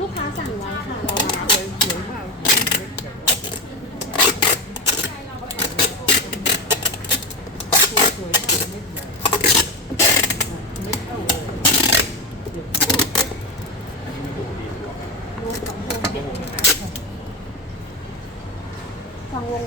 ลูกค้าสั่งไว้ค่ะ รอรับสวยสวยมากตัวสวยมากเม็ดใหญ่เม็ดเท่าเลยเจ็บรวมกับพวงสองวง